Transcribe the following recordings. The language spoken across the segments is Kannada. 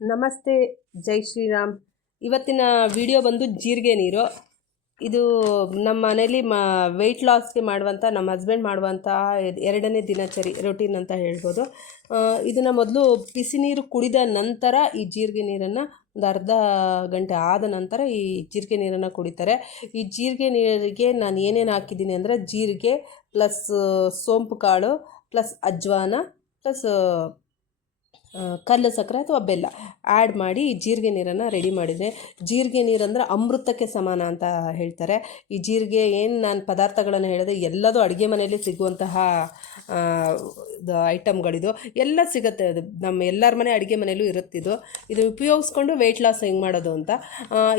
ನಮಸ್ತೆ, ಜೈ ಶ್ರೀರಾಮ್. ಇವತ್ತಿನ ವಿಡಿಯೋ ಬಂದು ಜೀರಿಗೆ ನೀರು. ಇದು ನಮ್ಮ ಮನೇಲಿ ವೆಯ್ಟ್ ಲಾಸ್ಗೆ ಮಾಡುವಂಥ, ನಮ್ಮ ಹಸ್ಬೆಂಡ್ ಮಾಡುವಂಥ ಎರಡನೇ ದಿನಚರಿ ರೊಟೀನ್ ಅಂತ ಹೇಳ್ಬೋದು. ಇದನ್ನು ಮೊದಲು ಬಿಸಿ ನೀರು ಕುಡಿದ ನಂತರ ಈ ಜೀರಿಗೆ ನೀರನ್ನು ಒಂದು ಅರ್ಧ ಗಂಟೆ ಆದ ನಂತರ ಈ ಜೀರಿಗೆ ನೀರನ್ನು ಕುಡಿತಾರೆ. ಈ ಜೀರಿಗೆ ನೀರಿಗೆ ನಾನು ಏನೇನು ಹಾಕಿದ್ದೀನಿ ಅಂದರೆ ಜೀರಿಗೆ ಪ್ಲಸ್ ಸೋಂಪು ಕಾಳು ಪ್ಲಸ್ ಅಜ್ವಾನ ಪ್ಲಸ್ ಕಲ್ಲು ಸಕ್ಕರೆ ಅಥವಾ ಬೆಲ್ಲ ಆ್ಯಡ್ ಮಾಡಿ ಈ ಜೀರಿಗೆ ನೀರನ್ನು ರೆಡಿ ಮಾಡಿದರೆ, ಜೀರಿಗೆ ನೀರಂದ್ರೆ ಅಮೃತಕ್ಕೆ ಸಮಾನ ಅಂತ ಹೇಳ್ತಾರೆ. ಈ ಜೀರಿಗೆ ಏನು ನಾನು ಪದಾರ್ಥಗಳನ್ನು ಹೇಳಿದೆ ಎಲ್ಲದೂ ಅಡುಗೆ ಮನೆಯಲ್ಲಿ ಸಿಗುವಂತಹ ಐಟಮ್ಗಳಿದು, ಎಲ್ಲ ಸಿಗುತ್ತೆ. ಅದು ನಮ್ಮ ಎಲ್ಲರ ಮನೆ ಅಡುಗೆ ಮನೆಯಲ್ಲೂ ಇರುತ್ತಿದ್ದು. ಇದು ಉಪಯೋಗಿಸ್ಕೊಂಡು ವೆಯ್ಟ್ ಲಾಸ್ ಹೆಂಗೆ ಮಾಡೋದು ಅಂತ.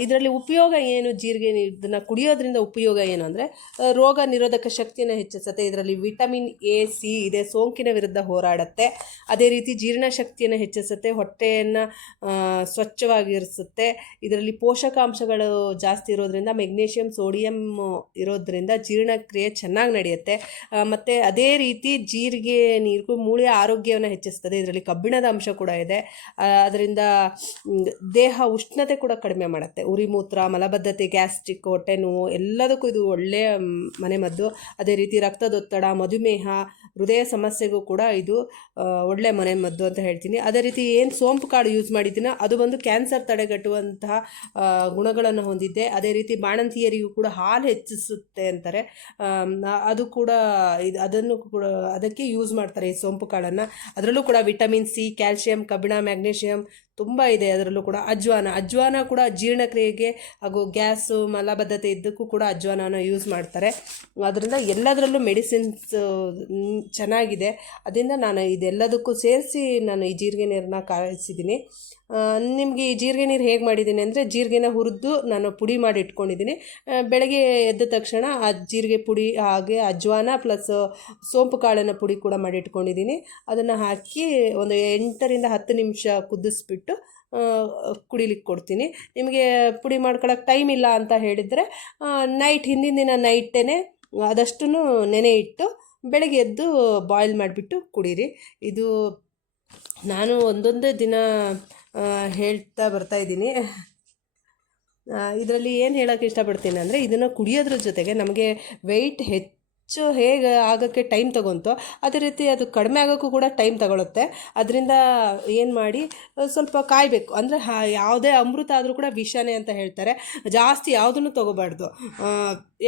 ಇದರಲ್ಲಿ ಉಪಯೋಗ ಏನು, ಜೀರಿಗೆ ಇದನ್ನು ಕುಡಿಯೋದ್ರಿಂದ ಉಪಯೋಗ ಏನು ಅಂದರೆ ರೋಗ ನಿರೋಧಕ ಶಕ್ತಿಯನ್ನು ಹೆಚ್ಚಿಸುತ್ತೆ. ಇದರಲ್ಲಿ ವಿಟಮಿನ್ ಎ, ಸಿ ಇದೆ, ಸೋಂಕಿನ ವಿರುದ್ಧ ಹೋರಾಡುತ್ತೆ. ಅದೇ ರೀತಿ ಜೀರ್ಣಶಕ್ತಿಯನ್ನು ಹೆಚ್ಚಿಸುತ್ತೆ, ಹೊಟ್ಟೆಯನ್ನು ಸ್ವಚ್ಛವಾಗಿರಿಸುತ್ತೆ. ಇದರಲ್ಲಿ ಪೋಷಕಾಂಶಗಳು ಜಾಸ್ತಿ ಇರೋದ್ರಿಂದ ಮೆಗ್ನೀಷಿಯಂ, ಸೋಡಿಯಂ ಇರೋದ್ರಿಂದ ಜೀರ್ಣಕ್ರಿಯೆ ಚೆನ್ನಾಗಿ ನಡೆಯುತ್ತೆ. ಮತ್ತು ಅದೇ ರೀತಿ ಜೀರಿಗೆ ನೀರು ಮೂಳೆಯ ಆರೋಗ್ಯವನ್ನು ಹೆಚ್ಚಿಸ್ತದೆ. ಇದರಲ್ಲಿ ಕಬ್ಬಿಣದ ಅಂಶ ಕೂಡ ಇದೆ. ಅದರಿಂದ ದೇಹ ಉಷ್ಣತೆ ಕೂಡ ಕಡಿಮೆ ಮಾಡುತ್ತೆ. ಉರಿಮೂತ್ರ, ಮಲಬದ್ಧತೆ, ಗ್ಯಾಸ್ಟ್ರಿಕ್, ಹೊಟ್ಟೆ ನೋವು ಎಲ್ಲದಕ್ಕೂ ಇದು ಒಳ್ಳೆಯ ಮನೆಮದ್ದು. ಅದೇ ರೀತಿ ರಕ್ತದೊತ್ತಡ, ಮಧುಮೇಹ, ಹೃದಯ ಸಮಸ್ಯೆಗೂ ಕೂಡ ಇದು ಒಳ್ಳೆಯ ಮನೆಮದ್ದು ಅಂತ ಹೇಳ್ತೀನಿ. ಅದೇ ರೀತಿ ಏನು ಸೋಂಪು ಕಾಳು ಯೂಸ್ ಮಾಡಿದ್ದೀನೋ ಅದು ಬಂದು ಕ್ಯಾನ್ಸರ್ ತಡೆಗಟ್ಟುವಂತಹ ಗುಣಗಳನ್ನು ಹೊಂದಿದೆ. ಅದೇ ರೀತಿ ಬಾಣಂತಿಯರಿಗೂ ಕೂಡ ಹಾಲು ಹೆಚ್ಚಿಸುತ್ತೆ ಅಂತಾರೆ. ಅದು ಕೂಡ ಅದನ್ನು ಕೂಡ ಅದಕ್ಕೆ ಯೂಸ್ ಮಾಡ್ತಾರೆ ಈ ಸೋಂಪು ಕಾಳನ್ನು. ಅದರಲ್ಲೂ ಕೂಡ ವಿಟಮಿನ್ ಸಿ, ಕ್ಯಾಲ್ಶಿಯಂ, ಕಬ್ಬಿಣ, ಮ್ಯಾಗ್ನೀಷಿಯಂ ತುಂಬ ಇದೆ. ಅದರಲ್ಲೂ ಕೂಡ ಅಜ್ವಾನ ಕೂಡ ಜೀರ್ಣಕ್ರಿಯೆಗೆ ಹಾಗೂ ಗ್ಯಾಸು, ಮಲಬದ್ಧತೆ ಇದ್ದಕ್ಕೂ ಕೂಡ ಅಜ್ವಾನನ ಯೂಸ್ ಮಾಡ್ತಾರೆ. ಅದರಿಂದ ಎಲ್ಲದರಲ್ಲೂ ಮೆಡಿಸಿನ್ಸ್ ಚೆನ್ನಾಗಿದೆ. ಅದರಿಂದ ನಾನು ಇದೆಲ್ಲದಕ್ಕೂ ಸೇರಿಸಿ ನಾನು ಈ ಜೀರಿಗೆ ನೀರನ್ನ ಕಾಯಿಸಿದ್ದೀನಿ. ನಿಮಗೆ ಈ ಜೀರಿಗೆ ನೀರು ಹೇಗೆ ಮಾಡಿದ್ದೀನಿ ಅಂದರೆ, ಜೀರಿಗೆನ ಹುರಿದು ನಾನು ಪುಡಿ ಮಾಡಿ ಇಟ್ಕೊಂಡಿದ್ದೀನಿ. ಬೆಳಗ್ಗೆ ಎದ್ದ ತಕ್ಷಣ ಆ ಜೀರಿಗೆ ಪುಡಿ ಹಾಗೆ ಅಜ್ವಾನ ಪ್ಲಸ್ ಸೋಂಪು ಕಾಳನ್ನು ಪುಡಿ ಕೂಡ ಮಾಡಿ ಇಟ್ಕೊಂಡಿದ್ದೀನಿ. ಅದನ್ನು ಹಾಕಿ ಒಂದು 8 ರಿಂದ 10 ನಿಮಿಷ ಕುದಿಸ್ಬಿಟ್ಟು ಕುಡಿಲಿಕ್ಕೆ ಕೊಡ್ತೀನಿ. ನಿಮಗೆ ಪುಡಿ ಮಾಡ್ಕೊಳ್ಳೋಕೆ ಟೈಮ್ ಇಲ್ಲ ಅಂತ ಹೇಳಿದರೆ ಹಿಂದಿನ ದಿನ ನೈಟೇ ಅದಷ್ಟು ನೆನೆ ಇಟ್ಟು ಬೆಳಗ್ಗೆ ಎದ್ದು ಬಾಯ್ಲ್ ಮಾಡಿಬಿಟ್ಟು ಕುಡೀರಿ. ಇದು ನಾನು ಒಂದೊಂದೇ ದಿನ ಹೇಳ್ತಾ ಬರ್ತಾಯಿದ್ದೀನಿ. ಇದರಲ್ಲಿ ಏನು ಹೇಳೋಕ್ಕೆ ಇಷ್ಟಪಡ್ತೀನಿ ಅಂದರೆ, ಇದನ್ನು ಕುಡಿಯೋದ್ರ ಜೊತೆಗೆ ನಮಗೆ ವೆಯ್ಟ್ ಹೇಗೆ ಆಗೋಕ್ಕೆ ಟೈಮ್ ತಗೊತೋ ಅದೇ ರೀತಿ ಅದು ಕಡಿಮೆ ಆಗೋಕ್ಕೂ ಕೂಡ ಟೈಮ್ ತಗೊಳುತ್ತೆ. ಅದರಿಂದ ಏನು ಮಾಡಿ ಸ್ವಲ್ಪ ಕಾಯಬೇಕು. ಅಂದರೆ ಯಾವುದೇ ಅಮೃತ ಆದರೂ ಕೂಡ ವಿಷನೇ ಅಂತ ಹೇಳ್ತಾರೆ. ಜಾಸ್ತಿ ಯಾವುದನ್ನು ತೊಗೋಬಾರ್ದು.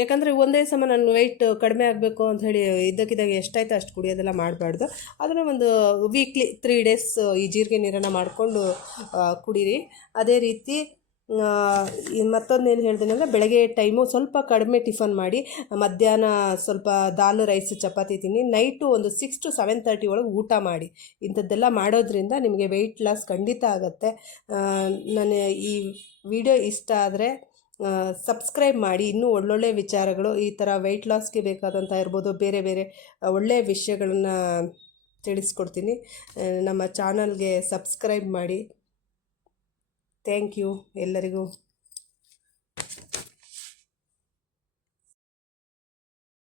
ಯಾಕಂದರೆ ಒಂದೇ ಸಮ ನಾನು ವೆಯ್ಟ್ ಕಡಿಮೆ ಆಗಬೇಕು ಅಂತ ಹೇಳಿ ಇದ್ದಕ್ಕಿದ್ದಾಗ ಎಷ್ಟಾಯ್ತು ಅಷ್ಟು ಕುಡಿಯೋದೆಲ್ಲ ಮಾಡಬಾರ್ದು. ಅದನ್ನು ಒಂದು ವೀಕ್ಲಿ 3 ಡೇಸ್ ಈ ಜೀರಿಗೆ ನೀರನ್ನು ಮಾಡಿಕೊಂಡು ಕುಡೀರಿ. ಅದೇ ರೀತಿ ಮತ್ತೊಂದು ಏನು ಹೇಳ್ತೀನಿ ಅಂದರೆ, ಬೆಳಗ್ಗೆ ಟೈಮು ಸ್ವಲ್ಪ ಕಡಿಮೆ ಟಿಫನ್ ಮಾಡಿ, ಮಧ್ಯಾಹ್ನ ಸ್ವಲ್ಪ ದಾಲ್, ರೈಸ್, ಚಪಾತಿ ತಿನ್ನಿ, ನೈಟು ಒಂದು 6 to 7:30 ಒಳಗೆ ಊಟ ಮಾಡಿ. ಇಂಥದ್ದೆಲ್ಲ ಮಾಡೋದ್ರಿಂದ ನಿಮಗೆ ವೆಯ್ಟ್ ಲಾಸ್ ಖಂಡಿತ ಆಗುತ್ತೆ. ನಾನು ಈ ವಿಡಿಯೋ ಇಷ್ಟ ಆದರೆ ಸಬ್ಸ್ಕ್ರೈಬ್ ಮಾಡಿ. ಇನ್ನೂ ಒಳ್ಳೊಳ್ಳೆ ವಿಚಾರಗಳು ಈ ಥರ ವೆಯ್ಟ್ ಲಾಸ್ಗೆ ಬೇಕಾದಂಥ ಇರ್ಬೋದು, ಬೇರೆ ಬೇರೆ ಒಳ್ಳೆಯ ವಿಷಯಗಳನ್ನು ತಿಳಿಸ್ಕೊಡ್ತೀನಿ. ನಮ್ಮ ಚಾನಲ್ಗೆ ಸಬ್ಸ್ಕ್ರೈಬ್ ಮಾಡಿ. ಥ್ಯಾಂಕ್ ಯು ಎಲ್ಲರಿಗೂ.